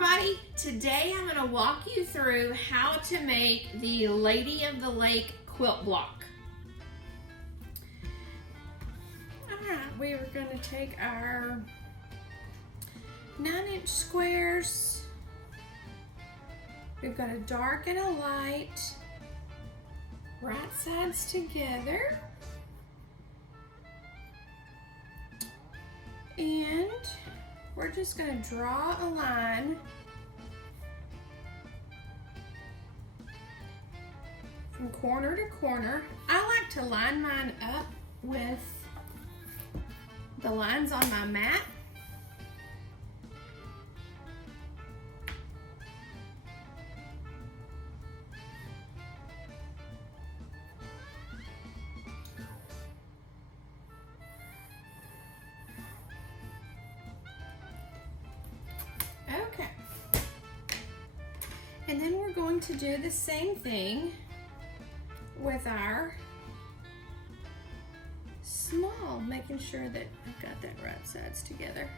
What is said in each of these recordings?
everybody, today I'm going to walk you through how to make the Lady of the Lake quilt block. Alright, we are going to take our 9-inch squares. We've got a dark and a light, right sides together. And we're just going to draw a line from corner to corner. I like to line mine up with the lines on my mat. Okay, and then we're going to do the same thing with our small, making sure that I've got that right sides together.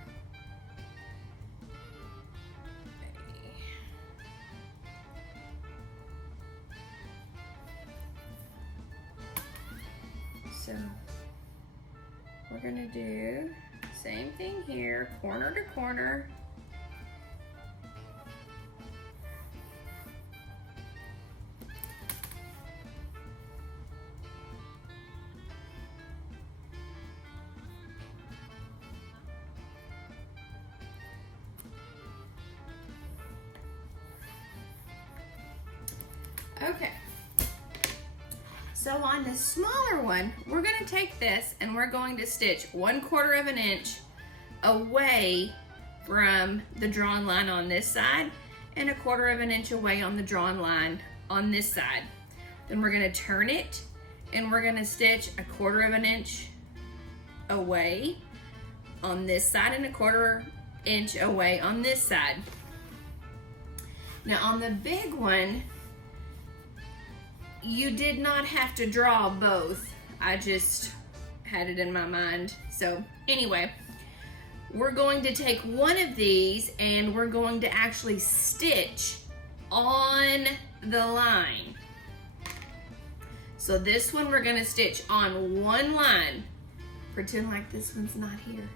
So we're gonna do same thing here, corner to corner. Okay, so on the smaller one, we're going to take this and we're going to stitch 1/4 of an inch away from the drawn line on this side and 1/4 of an inch away on the drawn line on this side. Then we're going to turn it and we're going to stitch 1/4 of an inch away on this side and 1/4 inch away on this side. Now on the big one, you did not have to draw both. I just had it in my mind. So anyway, we're going to take one of these and we're going to actually stitch on the line. So this one we're gonna stitch on one line. Pretend like this one's not here.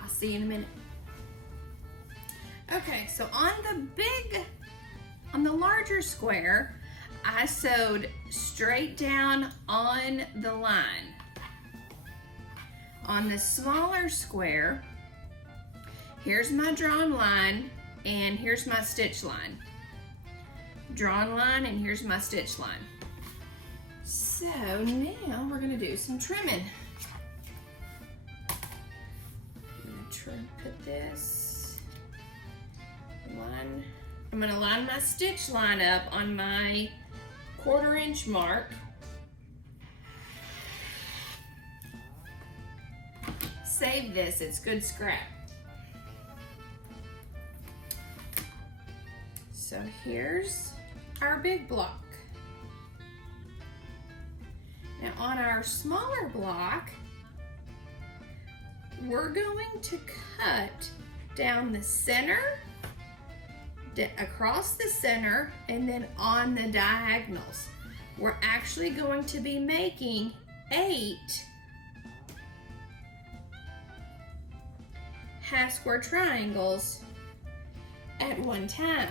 I'll see you in a minute. Okay, so on the larger square, I sewed straight down on the line. On the smaller square, here's my drawn line and here's my stitch line. Drawn line and here's my stitch line. So now we're gonna do some trimming. I'm gonna put this line. I'm gonna line my stitch line up on my 1/4 inch mark. Save this, it's good scrap. So here's our big block. Now on our smaller block, we're going to cut down the center, across the center, and then on the diagonals. We're actually going to be making 8 half square triangles at one time.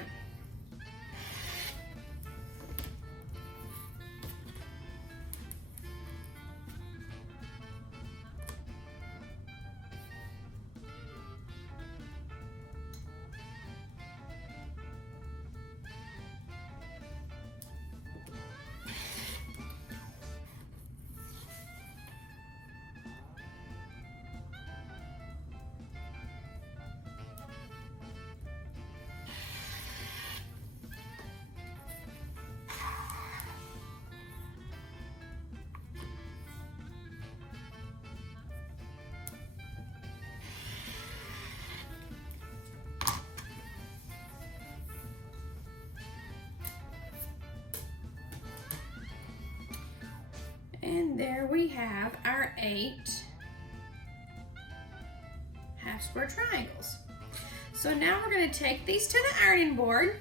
And there we have our 8 half square triangles. So now we're going to take these to the ironing board,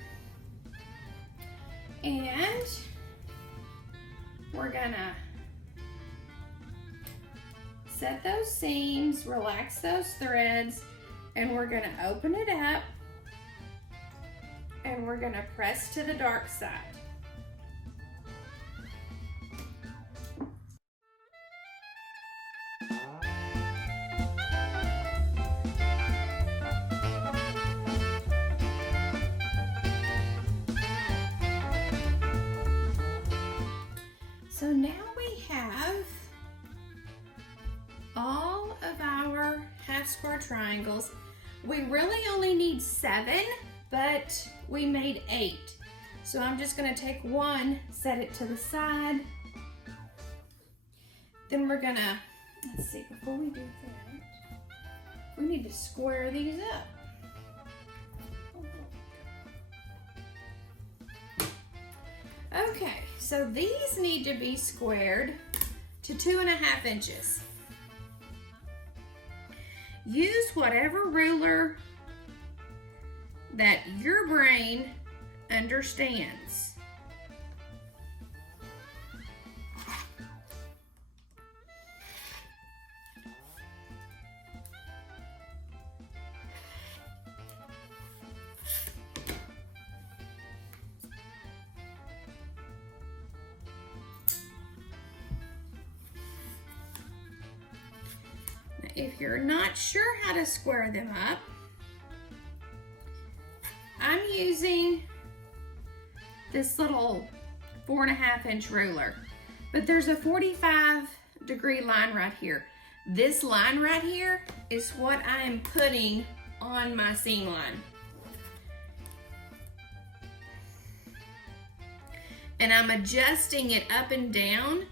and we're going to set those seams, relax those threads, and we're going to open it up, and we're going to press to the dark side. So now we have all of our half square triangles. We really only need 7, but we made 8. So I'm just going to take one, set it to the side. Then we're going to, let's see, before we do that, we need to square these up. Okay, so these need to be squared to 2.5 inches. Use whatever ruler that your brain understands. If you're not sure how to square them up, I'm using this little 4.5 inch ruler, but there's a 45-degree line right here. This line right here is what I am putting on my seam line. And I'm adjusting it up and down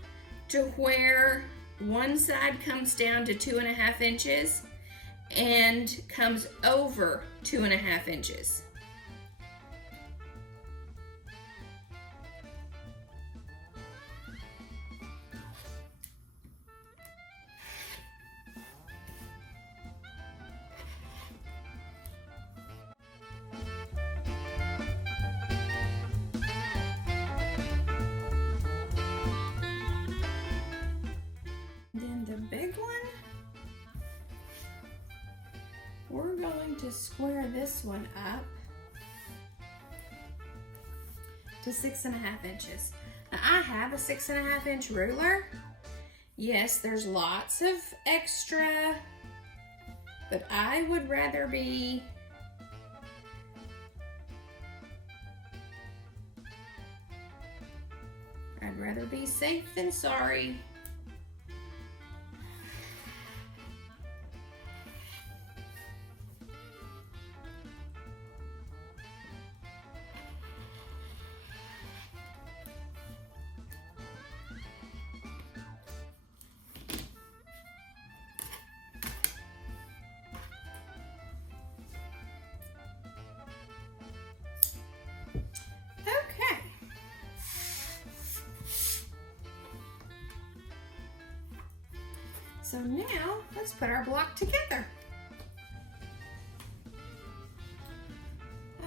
to where one side comes down to 2.5 inches and comes over 2.5 inches. Big one, we're going to square this one up to 6.5 inches. Now I have a 6.5 inch ruler. Yes, there's lots of extra, but I would rather be safe than sorry. So now, let's put our block together.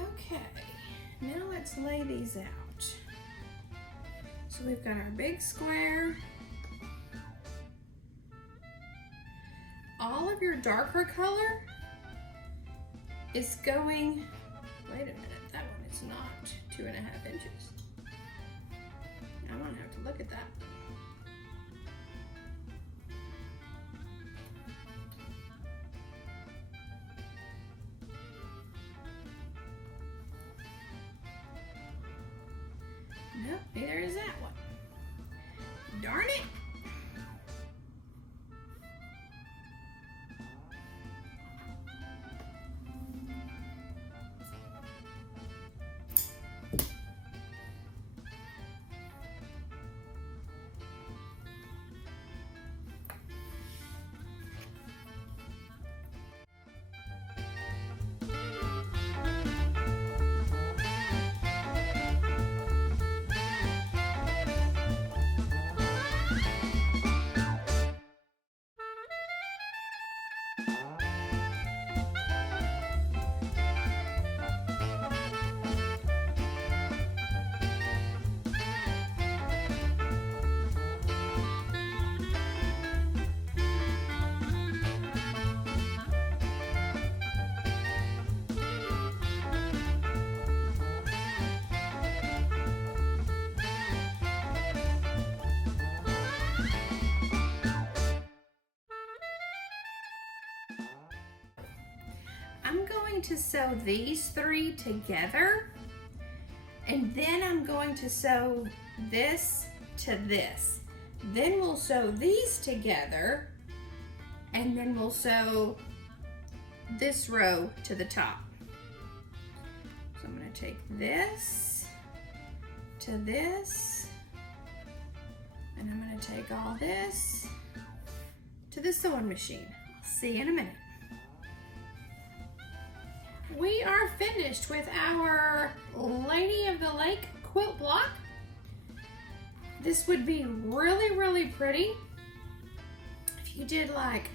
Okay, now let's lay these out. So we've got our big square. All of your darker color is going, wait a minute, that one is not 2.5 inches. I'm gonna have to look at that. Nope, neither is that one. Darn it! going to sew these 3 together, and then I'm going to sew this to this. Then we'll sew these together, and then we'll sew this row to the top. So I'm going to take this to this, and I'm going to take all this to the sewing machine. I'll see you in a minute. We are finished with our Lady of the Lake quilt block. This would be really, really pretty if you did like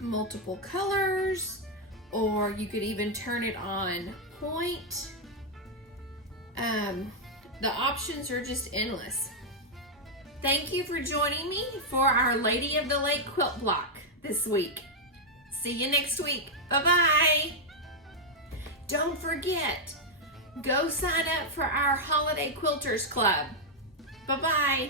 multiple colors, or you could even turn it on point. The options are just endless. Thank you for joining me for our Lady of the Lake quilt block this week. See you next week. Bye-bye. Don't forget, go sign up for our Holiday Quilters Club. Bye-bye.